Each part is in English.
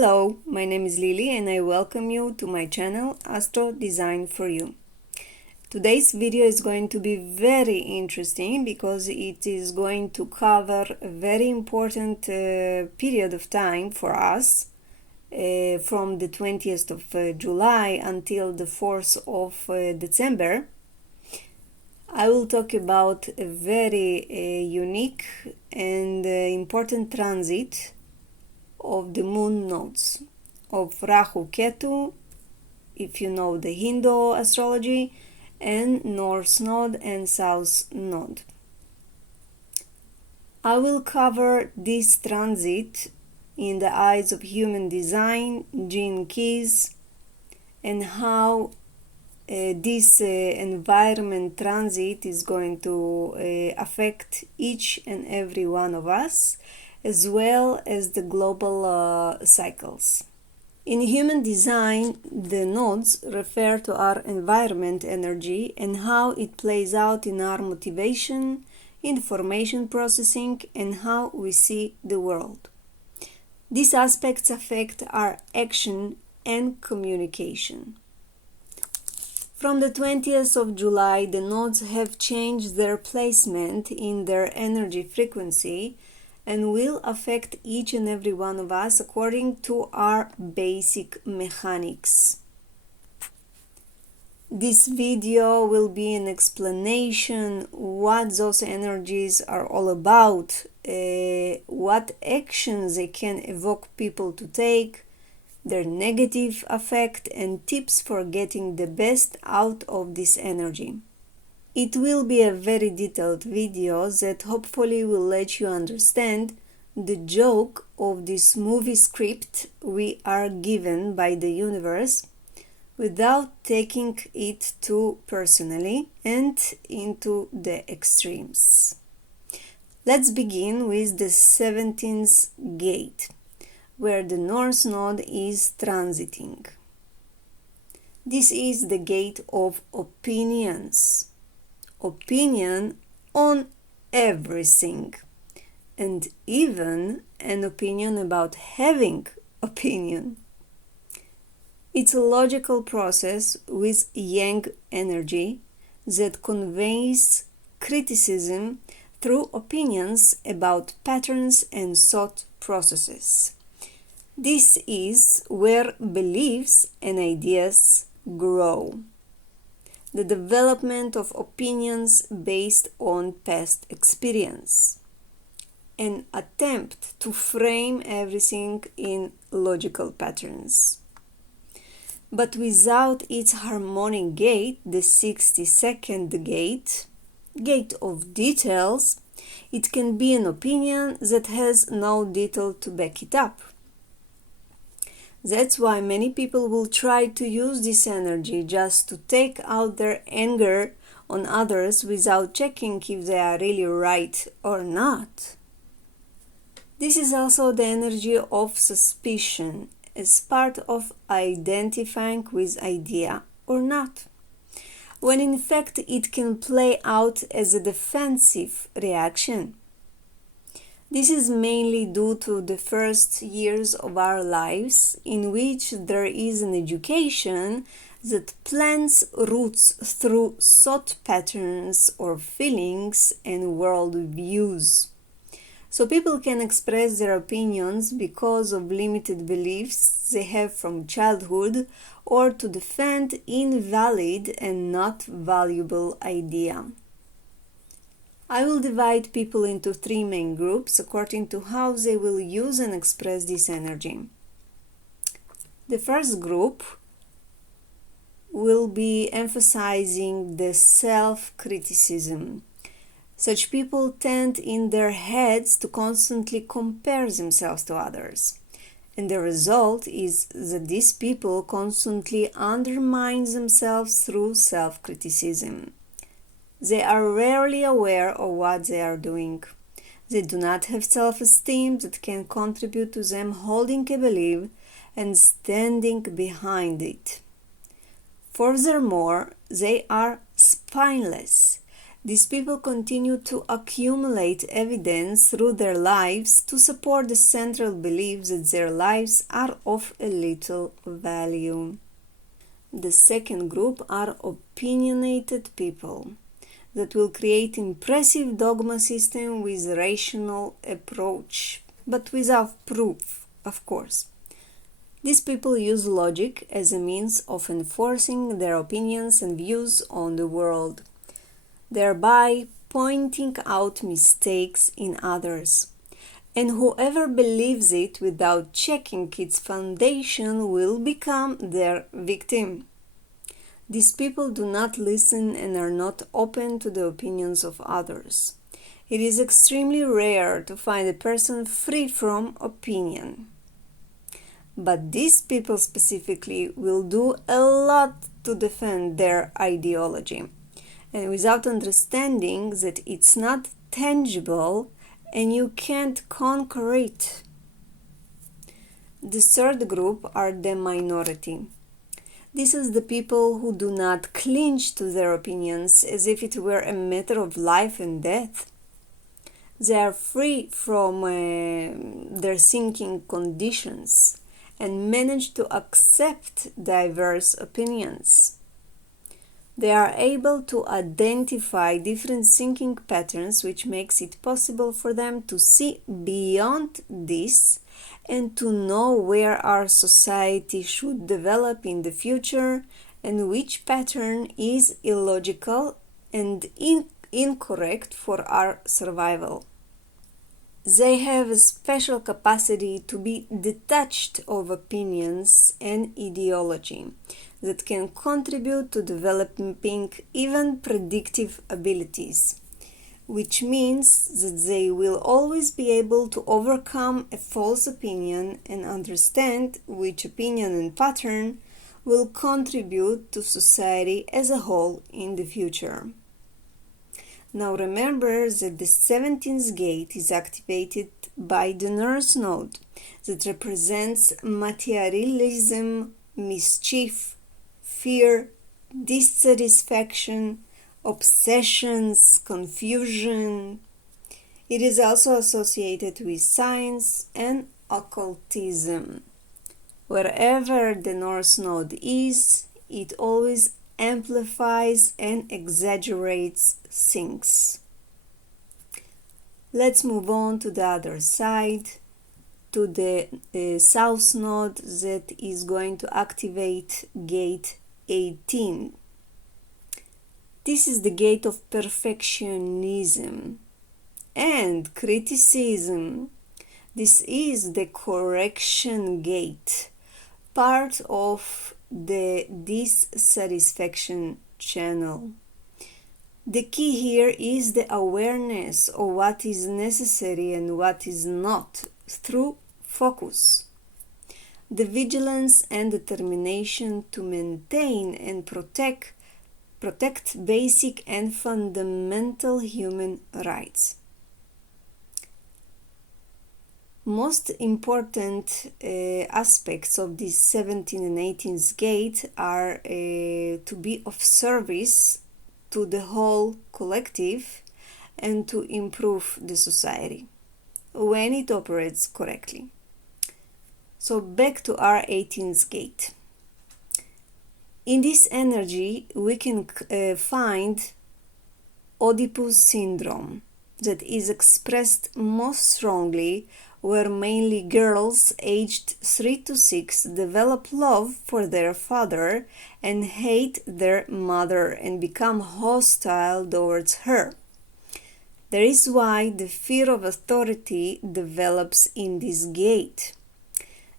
Hello, my name is Lily and I welcome you to my channel Astrodesign for you. Today's video is going to be very interesting because it is going to cover a very important period of time for us from the 20th of July until the 4th of December. I will talk about a very unique and important transit of the moon nodes of Rahu Ketu, if you know the Hindu astrology, and North Node and South Node. I will cover this transit in the eyes of human design, gene keys, and how this environment transit is going to affect each and every one of us, as well as the global cycles. In human design, the nodes refer to our environment energy and how it plays out in our motivation, information processing, and how we see the world. These aspects affect our action and communication. From the 20th of July, the nodes have changed their placement in their energy frequency and will affect each and every one of us according to our basic mechanics. This video will be an explanation what those energies are all about, what actions they can evoke people to take, their negative effect, and tips for getting the best out of this energy. It will be a very detailed video that hopefully will let you understand the joke of this movie script we are given by the universe without taking it too personally and into the extremes. Let's begin with the 17th gate, where the North Node is transiting. This is the gate of opinions. Opinion on everything, and even an opinion about having opinion. It's a logical process with yang energy that conveys criticism through opinions about patterns and thought processes. This is where beliefs and ideas grow. The development of opinions based on past experience. An attempt to frame everything in logical patterns. But without its harmonic gate, the 62nd gate, gate of details, it can be an opinion that has no detail to back it up. That's why many people will try to use this energy just to take out their anger on others without checking if they are really right or not. This is also the energy of suspicion as part of identifying with idea or not, when in fact it can play out as a defensive reaction. This is mainly due to the first years of our lives in which there is an education that plants roots through thought patterns or feelings and world views. So people can express their opinions because of limited beliefs they have from childhood or to defend invalid and not valuable idea. I will divide people into three main groups according to how they will use and express this energy. The first group will be emphasizing the self-criticism. Such people tend in their heads to constantly compare themselves to others. And the result is that these people constantly undermine themselves through self-criticism. They are rarely aware of what they are doing. They do not have self-esteem that can contribute to them holding a belief and standing behind it. Furthermore, they are spineless. These people continue to accumulate evidence through their lives to support the central belief that their lives are of a little value. The second group are opinionated people that will create impressive dogma system with rational approach, but without proof, of course. These people use logic as a means of enforcing their opinions and views on the world, thereby pointing out mistakes in others. And whoever believes it without checking its foundation will become their victim. These people do not listen and are not open to the opinions of others. It is extremely rare to find a person free from opinion. But these people specifically will do a lot to defend their ideology, and without understanding that it's not tangible and you can't conquer it. The third group are the minority. This is the people who do not cling to their opinions as if it were a matter of life and death. They are free from their thinking conditions and manage to accept diverse opinions. They are able to identify different thinking patterns, which makes it possible for them to see beyond this and to know where our society should develop in the future and which pattern is illogical and incorrect for our survival. They have a special capacity to be detached of opinions and ideology that can contribute to developing even predictive abilities, which means that they will always be able to overcome a false opinion and understand which opinion and pattern will contribute to society as a whole in the future. Now remember that the 17th gate is activated by the North Node that represents materialism, mischief, fear, dissatisfaction, obsessions, confusion. It is also associated with science and occultism. Wherever the North Node is, it always amplifies and exaggerates things. Let's move on to the other side, to the South Node that is going to activate gate 18. This is the gate of perfectionism and criticism. This is the correction gate, part of the dissatisfaction channel. The key here is the awareness of what is necessary and what is not through focus. The vigilance and determination to maintain and protect basic and fundamental human rights. Most important aspects of this 17th and 18th gate are to be of service to the whole collective and to improve the society when it operates correctly. So back to our 18th gate. In this energy, we can find Oedipus syndrome that is expressed most strongly where mainly girls aged 3 to 6 develop love for their father and hate their mother and become hostile towards her. That is why the fear of authority develops in this gate.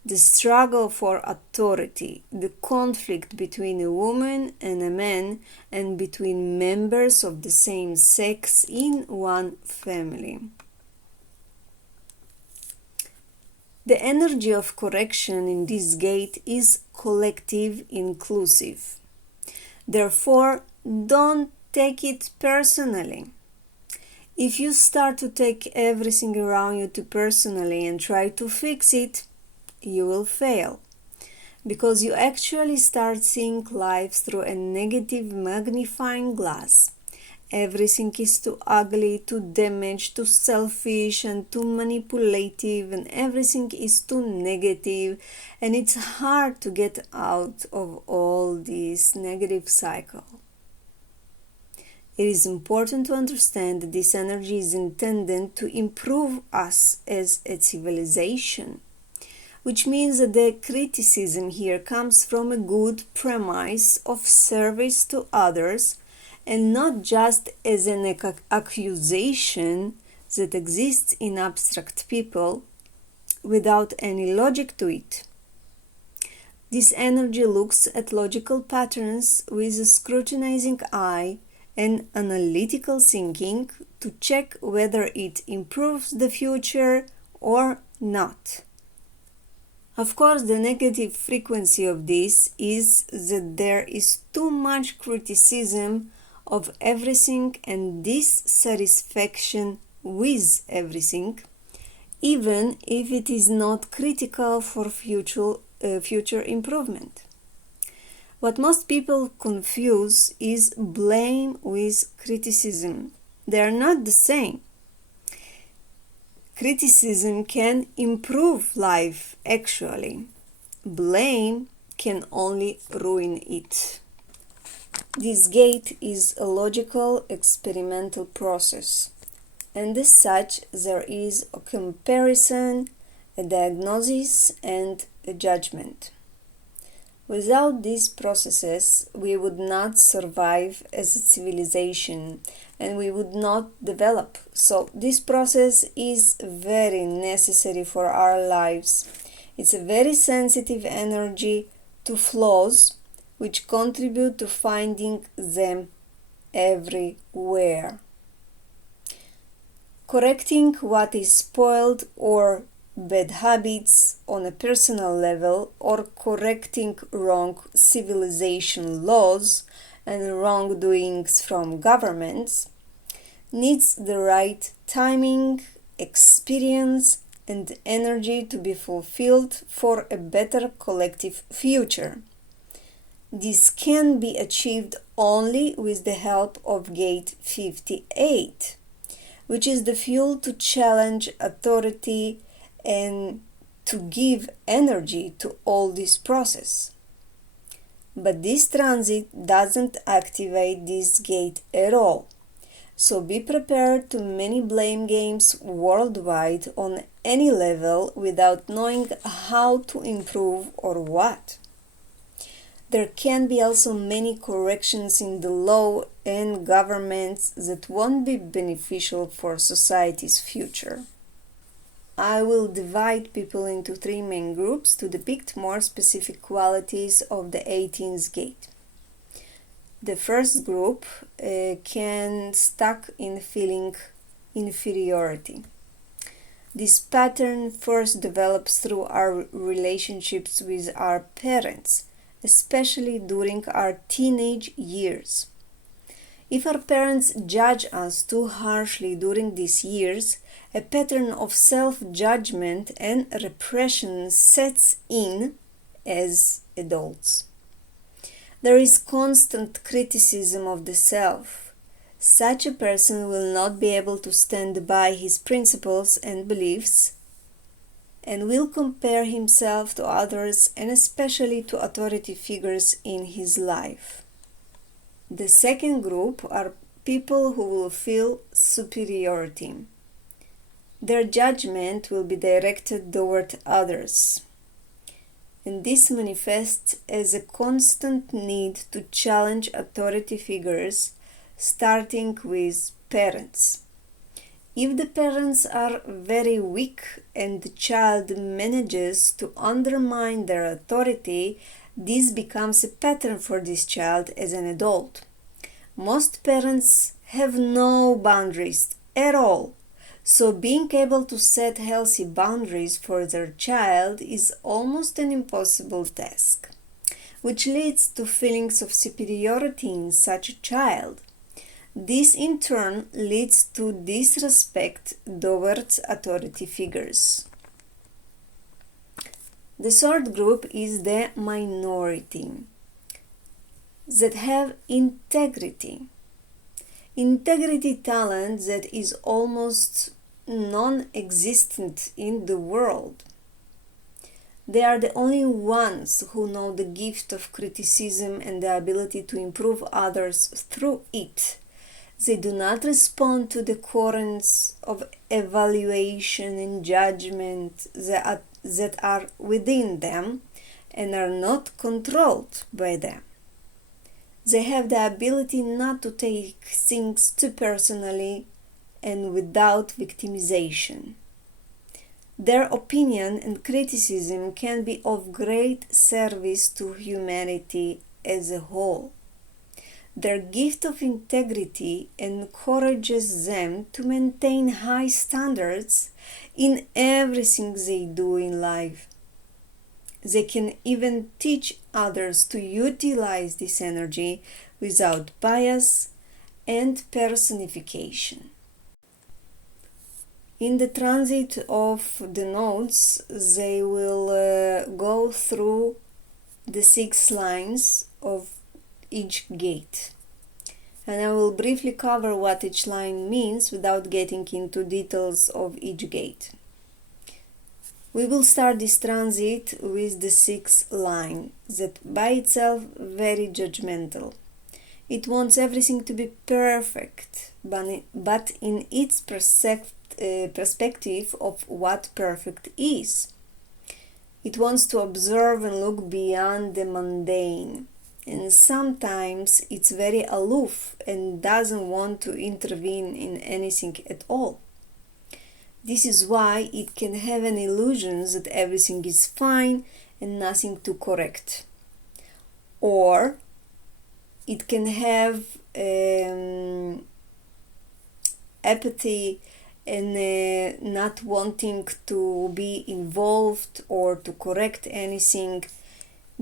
The struggle for authority, the conflict between a woman and a man and between members of the same sex in one family. The energy of correction in this gate is collective inclusive. Therefore, don't take it personally. If you start to take everything around you too personally and try to fix it, you will fail, because you actually start seeing life through a negative magnifying glass, Everything is too ugly, too damaged, too selfish, and too manipulative, and everything is too negative, and it's hard to get out of all this negative cycle. It is important to understand that this energy is intended to improve us as a civilization, which means that the criticism here comes from a good premise of service to others, and not just as an accusation that exists in abstract people without any logic to it. This energy looks at logical patterns with a scrutinizing eye and analytical thinking to check whether it improves the future or not. Of course, the negative frequency of this is that there is too much criticism of everything and dissatisfaction with everything, even if it is not critical for future improvement. What most people confuse is blame with criticism. They are not the same. Criticism can improve life, actually. Blame can only ruin it. This gate is a logical experimental process, and as such there is a comparison, a diagnosis, and a judgment. Without these processes, we would not survive as a civilization and we would not develop. So this process is very necessary for our lives. It's a very sensitive energy to flaws, which contribute to finding them everywhere. Correcting what is spoiled or bad habits on a personal level, or correcting wrong civilization laws and wrongdoings from governments, needs the right timing, experience, and energy to be fulfilled for a better collective future. This can be achieved only with the help of Gate 58, which is the fuel to challenge authority and to give energy to all this process. But this transit doesn't activate this gate at all. So be prepared to many blame games worldwide on any level without knowing how to improve or what. There can be also many corrections in the law and governments that won't be beneficial for society's future. I will divide people into 3 main groups to depict more specific qualities of the 18th gate. The first group can stuck in feeling inferiority. This pattern first develops through our relationships with our parents, especially during our teenage years. If our parents judge us too harshly during these years, a pattern of self-judgment and repression sets in as adults. There is constant criticism of the self. Such a person will not be able to stand by his principles and beliefs and will compare himself to others and especially to authority figures in his life. The second group are people who will feel superiority. Their judgment will be directed toward others, and this manifests as a constant need to challenge authority figures, starting with parents. If the parents are very weak and the child manages to undermine their authority, this becomes a pattern for this child as an adult. Most parents have no boundaries at all, so being able to set healthy boundaries for their child is almost an impossible task, which leads to feelings of superiority in such a child. This in turn leads to disrespect towards authority figures. The third group is the minority that have integrity. integrity talent that is almost non-existent in the world. They are the only ones who know the gift of criticism and the ability to improve others through it. They do not respond to the currents of evaluation and judgment that are within them and are not controlled by them. They have the ability not to take things too personally and without victimization. Their opinion and criticism can be of great service to humanity as a whole. Their gift of integrity encourages them to maintain high standards in everything they do in life. They can even teach others to utilize this energy without bias and personification. In the transit of the nodes, they will go through the 6 lines of each gate. And I will briefly cover what each line means without getting into details of each gate. We will start this transit with the 6th line, that by itself very judgmental. It wants everything to be perfect, but in its perspective of what perfect is. It wants to observe and look beyond the mundane, and sometimes it's very aloof and doesn't want to intervene in anything at all. This is why it can have an illusion that everything is fine and nothing to correct. Or it can have apathy and not wanting to be involved or to correct anything,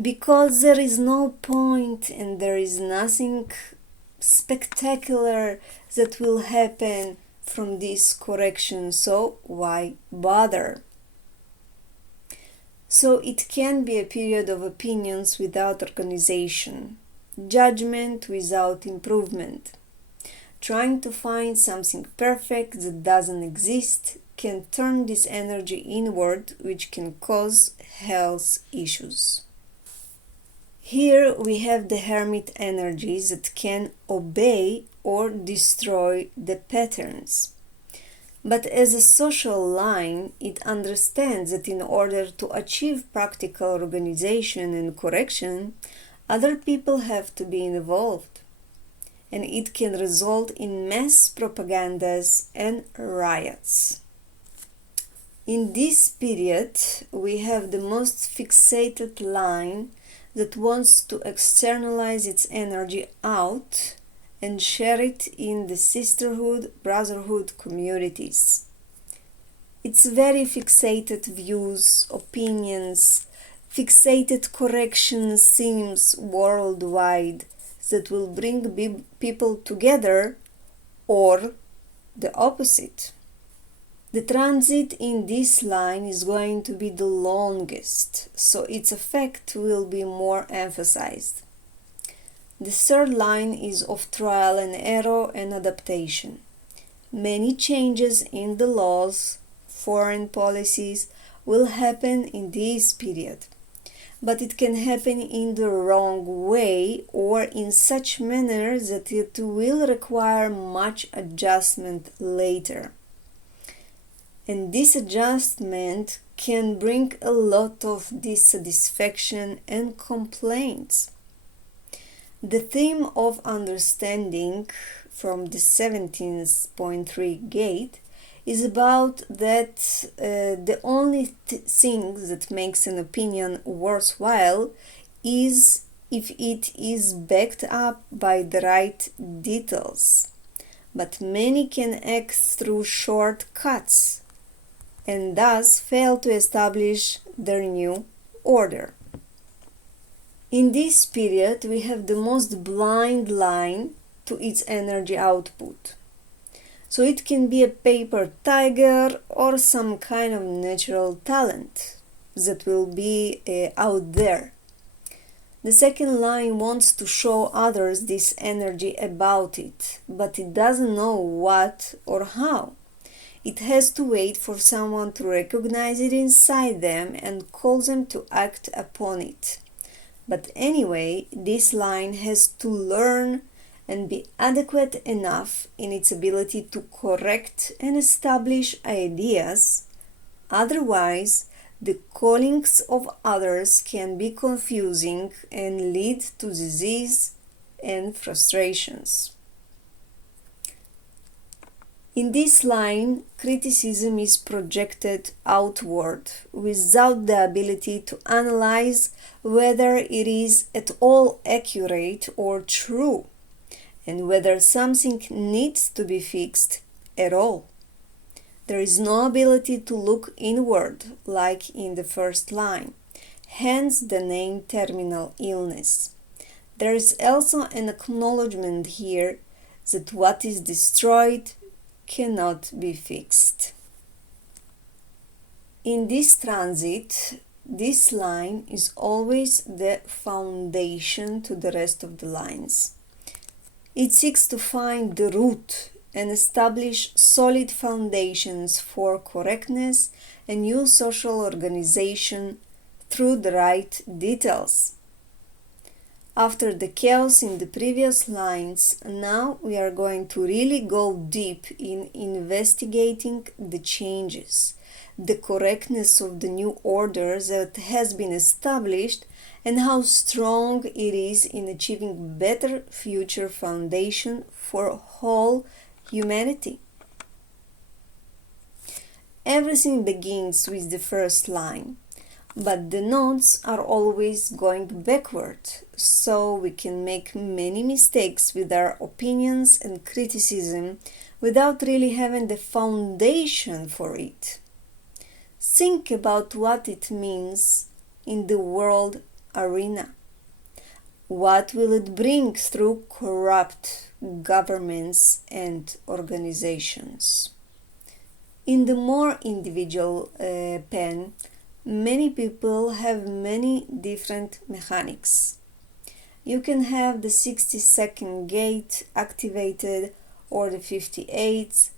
because there is no point and there is nothing spectacular that will happen from this correction, so why bother? So it can be a period of opinions without organization, judgment without improvement. Trying to find something perfect that doesn't exist can turn this energy inward, which can cause health issues. Here we have the hermit energy that can obey or destroy the patterns. But as a social line, it understands that in order to achieve practical organization and correction, other people have to be involved. And it can result in mass propagandas and riots. In this period, we have the most fixated line that wants to externalize its energy out and share it in the sisterhood, brotherhood communities. Its very fixated views, opinions, fixated correction themes worldwide that will bring people together, or the opposite. The transit in this line is going to be the longest, so its effect will be more emphasized. The 3rd line is of trial and error and adaptation. Many changes in the laws, foreign policies will happen in this period, but it can happen in the wrong way or in such manner that it will require much adjustment later. And this adjustment can bring a lot of dissatisfaction and complaints. The theme of understanding from the 17.3 gate is about that the only thing that makes an opinion worthwhile is if it is backed up by the right details. But many can act through shortcuts and thus fail to establish their new order. In this period, we have the most blind line to its energy output. So it can be a paper tiger or some kind of natural talent that will be out there. The second line wants to show others this energy about it, but it doesn't know what or how. It has to wait for someone to recognize it inside them and call them to act upon it. But anyway, this line has to learn and be adequate enough in its ability to correct and establish ideas. Otherwise, the callings of others can be confusing and lead to disease and frustrations. In this line, criticism is projected outward without the ability to analyze whether it is at all accurate or true, and whether something needs to be fixed at all. There is no ability to look inward like in the first line, hence the name terminal illness. There is also an acknowledgement here that what is destroyed cannot be fixed. In this transit, this line is always the foundation to the rest of the lines. It seeks to find the root and establish solid foundations for correctness and new social organization through the right details. After the chaos in the previous lines, now we are going to really go deep in investigating the changes, the correctness of the new order that has been established, and how strong it is in achieving better future foundation for whole humanity. Everything begins with the first line, but the nodes are always going backward, so we can make many mistakes with our opinions and criticism without really having the foundation for it. Think about what it means in the world arena. What will it bring through corrupt governments and organizations? In the more individual pen, many people have many different mechanics. You can have the 60-second gate activated or the 58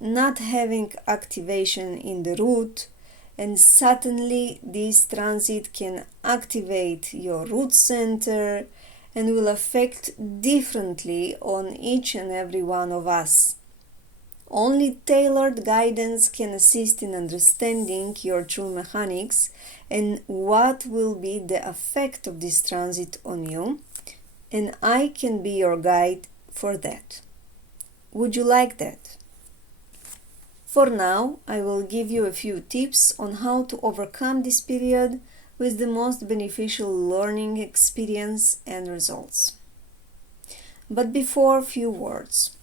not having activation in the root, and suddenly this transit can activate your root center and will affect differently on each and every one of us. Only tailored guidance can assist in understanding your true mechanics and what will be the effect of this transit on you, and I can be your guide for that. Would you like that? For now, I will give you a few tips on how to overcome this period with the most beneficial learning experience and results. But before, few words.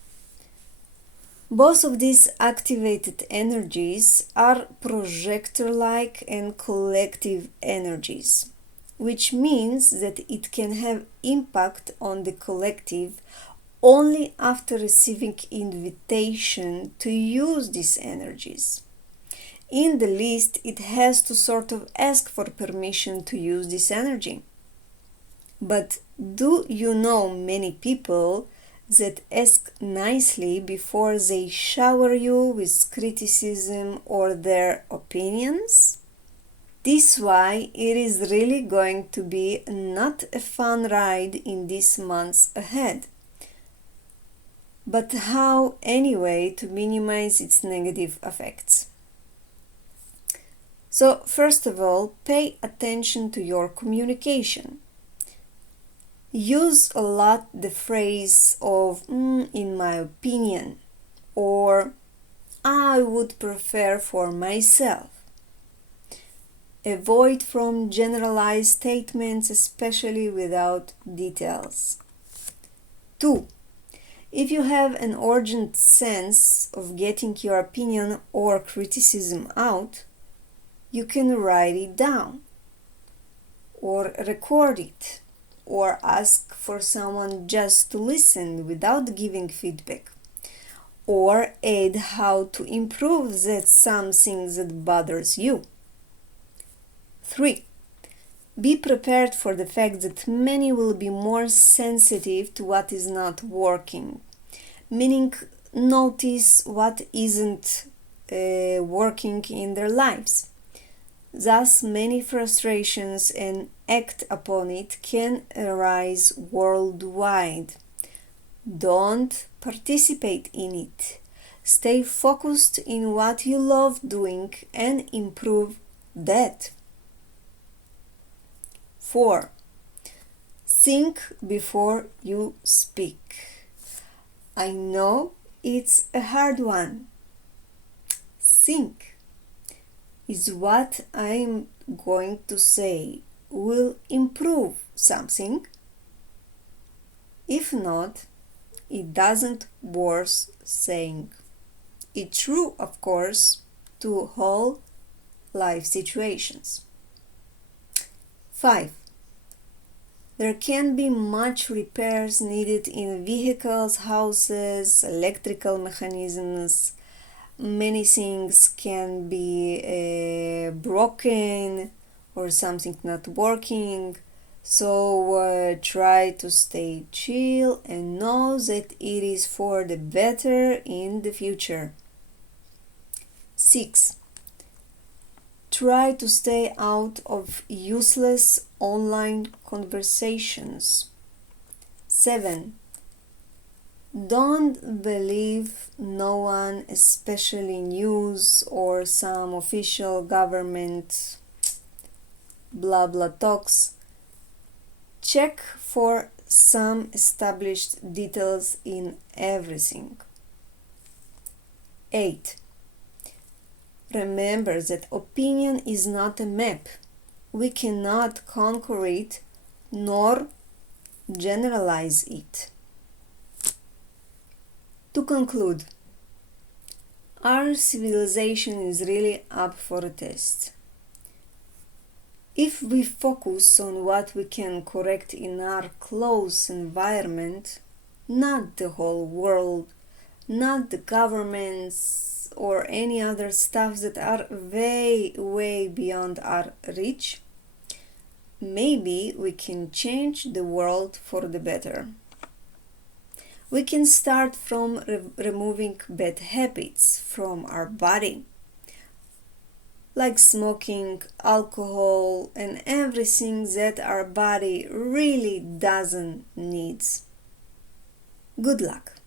Both of these activated energies are projector-like and collective energies, which means that it can have impact on the collective only after receiving invitation to use these energies. In the least, it has to sort of ask for permission to use this energy. But do you know many people that ask nicely before they shower you with criticism or their opinions? This is why it is really going to be not a fun ride in these months ahead. But how anyway to minimize its negative effects? So first of all, pay attention to your communication. Use a lot the phrase of in my opinion or I would prefer for myself. Avoid from generalized statements, especially without details. 2. If you have an urgent sense of getting your opinion or criticism out, you can write it down or record it or ask for someone just to listen without giving feedback, or add how to improve that something that bothers you. 3. Be prepared for the fact that many will be more sensitive to what is not working, meaning notice what isn't working in their lives. Thus, many frustrations and act upon it can arise worldwide. Don't participate in it. Stay focused in what you love doing and improve that. 4. Think before you speak. I know it's a hard one. Think. Is what I'm going to say will improve something? If not, it doesn't worth saying. It's true, of course, to all life situations. 5. There can be much repairs needed in vehicles, houses, electrical mechanisms. Many things can be broken or something not working. So try to stay chill and know that it is for the better in the future. 6. Try to stay out of useless online conversations. 7. Don't believe no one, especially news or some official government blah blah talks. Check for some established details in everything. 8. Remember that opinion is not a map. We cannot conquer it nor generalize it. To conclude, our civilization is really up for a test. If we focus on what we can correct in our close environment, not the whole world, not the governments or any other stuff that are way beyond our reach, maybe we can change the world for the better. We can start from removing bad habits from our body, like smoking, alcohol, and everything that our body really doesn't need. Good luck.